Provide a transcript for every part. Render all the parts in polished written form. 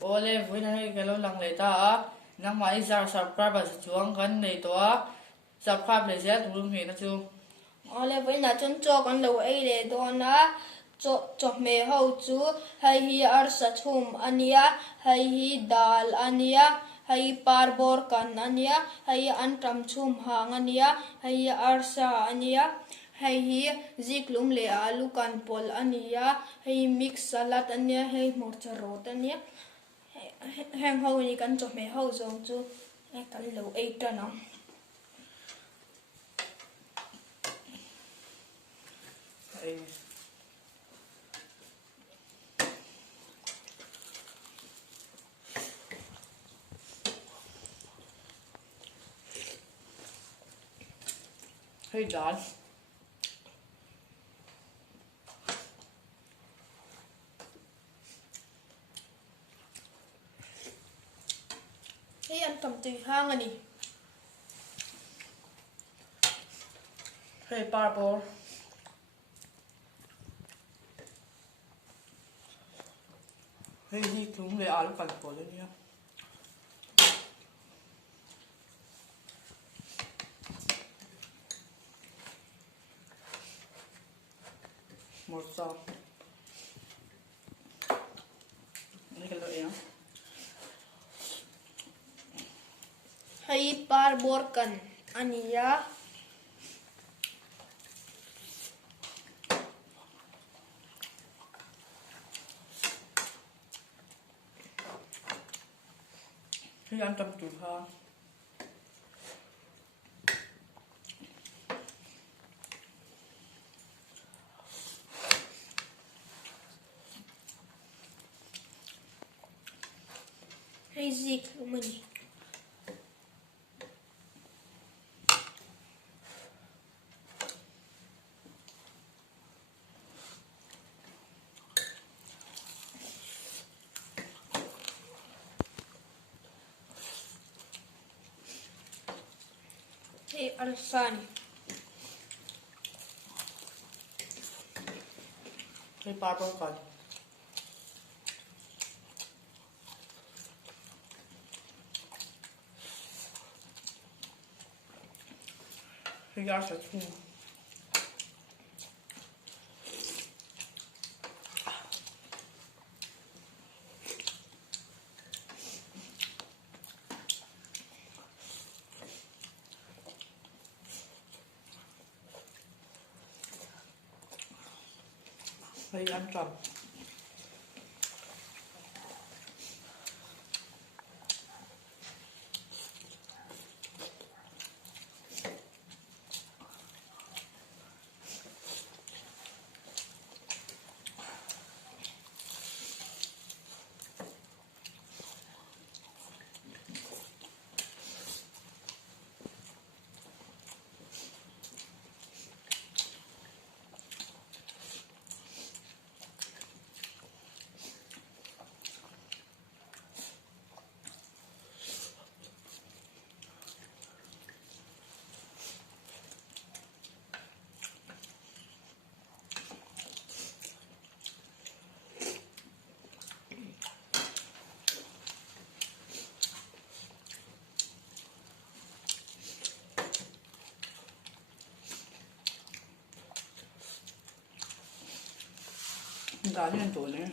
Ole vui na cái lo lăng lấy ta nang mai zar subscribe chuang kan nei to subscribe le sia tu mi na chu Ole với na chun cho con lâu ấy để đó na cho mẹ hậu chú hay hi arsa thum ania hay hi dal ania hay parbor kan ania hay antram chum hang ania hay arsa ania hay hi ziklum le alu kan pol ania hay mix salad ania hay morcharot ania hang hậu ni kan cho mẹ hậu zong chú kan lâu ấy ta nó ai hey dal hey antram tu hang ani hey purple hey gì cũng le alu kan pol nia morsa ni cái lo ya hay parbor kan ania hey ăn trăm tu ha hay ziklum ani hey arsani hey purple kan hey gasa chu hey ăn trăm đã nhiên tuổi này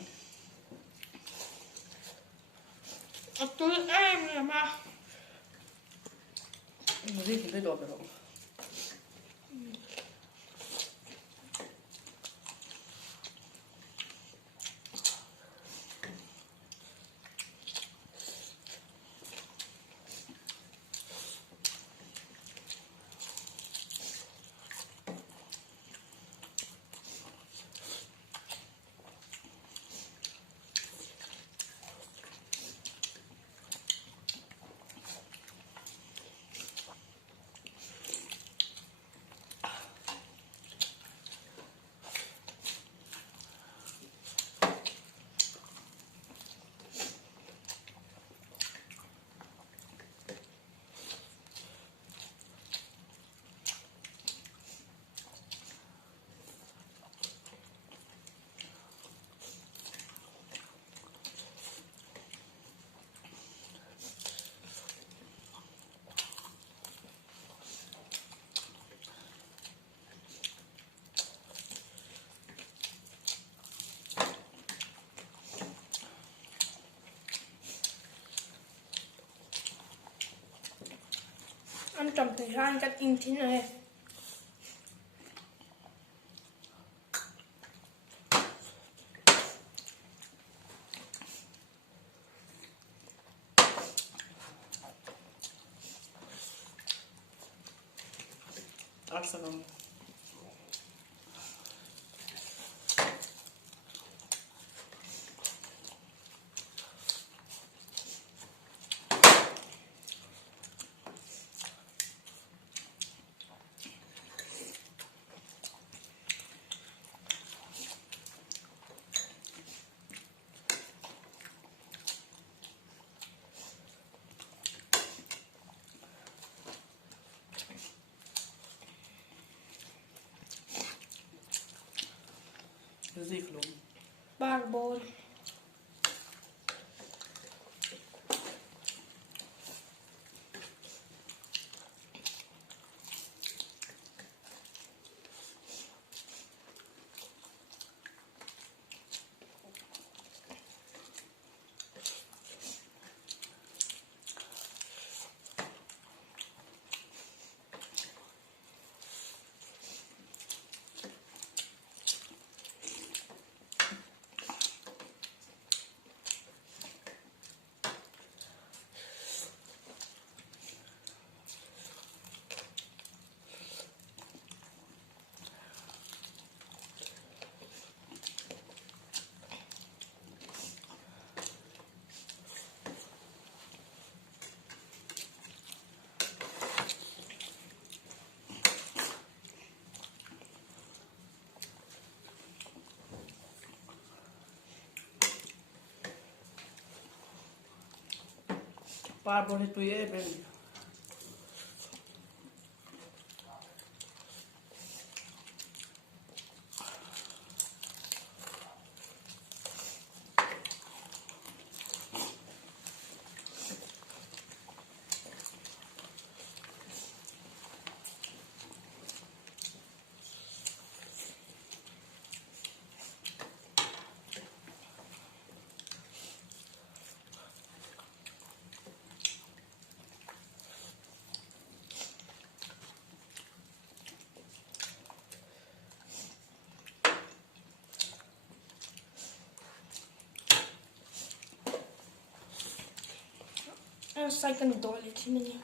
tôi em nè mà gì thì tôi đổ được trầm thời gian chắc in thế này. Arsenal. Ziklum. Barbol. Barbol itu ya ben. Second toilet mini.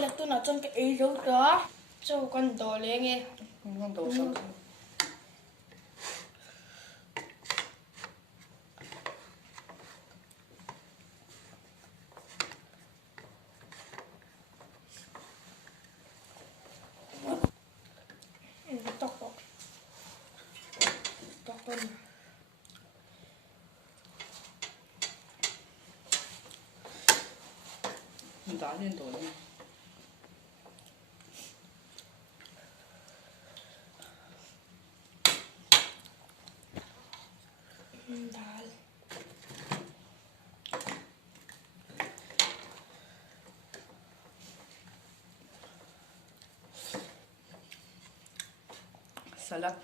Là tôi nói trong cái ý dấu đó cho con đồ lên nghe. Con đồ sao? pon Đá lên tối đi. dal Salad.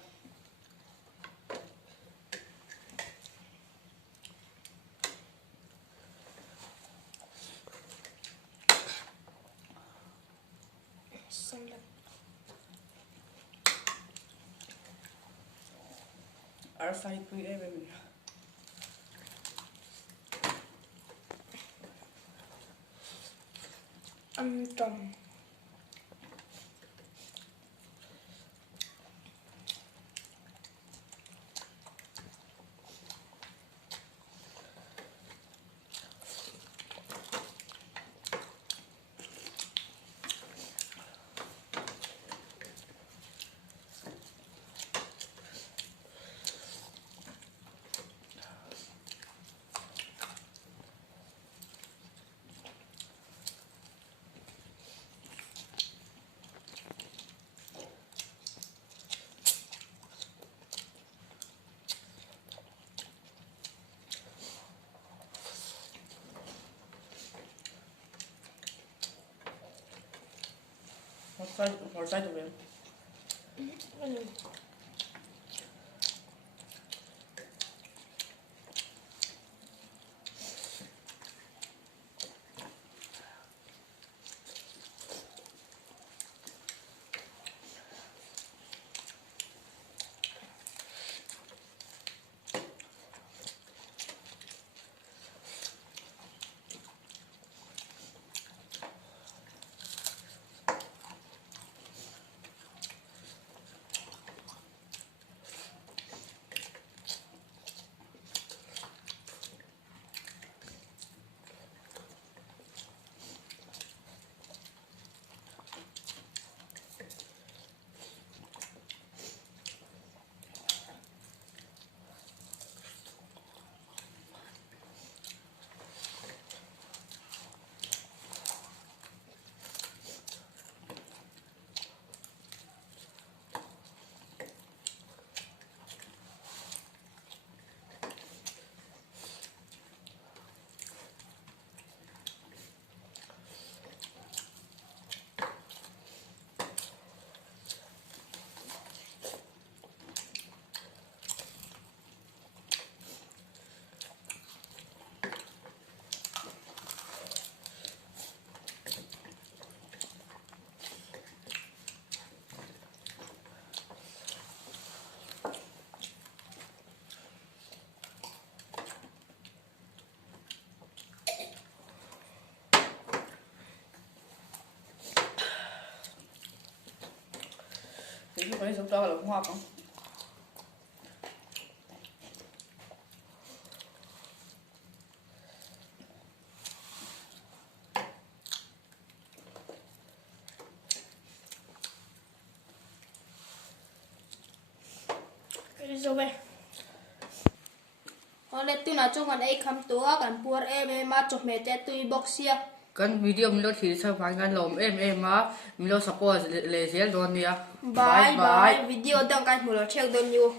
salad Ở say quý em mình. Trồng Hồi say tụi em. Thì lúc ấy giống cho là hoa không? rồi về họ lấy tu nào trong còn ấy khăm tua còn buồn em mà chụp mẹ té tui boxia Kan video mình lo thì sao phải kan lom em á mình lo support le zel don dia. bye bye video đang cái mùa treo đơn nhiều